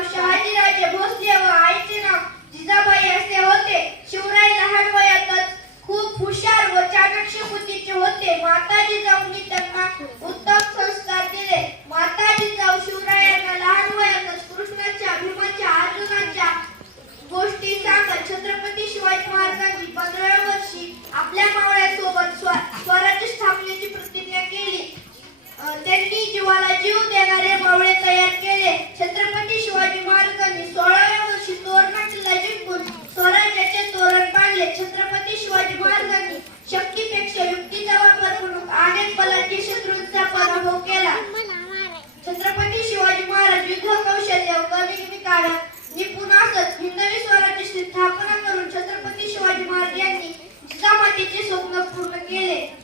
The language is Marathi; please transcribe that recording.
नाव शहाजीराजे भोसले व आईचे नाव जिजाबाई असे होते. शिवराय लहान वयातच खूप हुशार व चाणक्य बुद्धीचे होते. माताजी जाऊन त्यांना तिचे स्वप्न पूर्ण केले.